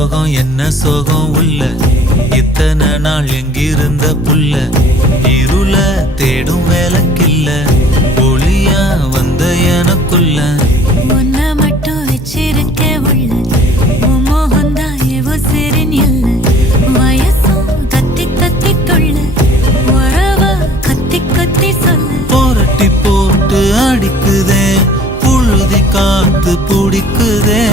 சோகம் என்ன சோகம் உள்ள இத்தனை நாள் எங்கிருந்த புல்ல இருள தேடும் வேலைக்கில்ல ஒளியா வந்த எனக்குள்ள உன்னை மட்டும் வச்சிருக்க உள்ள மோகந்தான் எவோ சிறின் இல்ல வயசும் கத்தி கத்தி கொள்ள உறவ கத்தி கத்தி சொல்ல போரட்டி போட்டு அடிக்குதே புழுதி காத்து பிடிக்குதே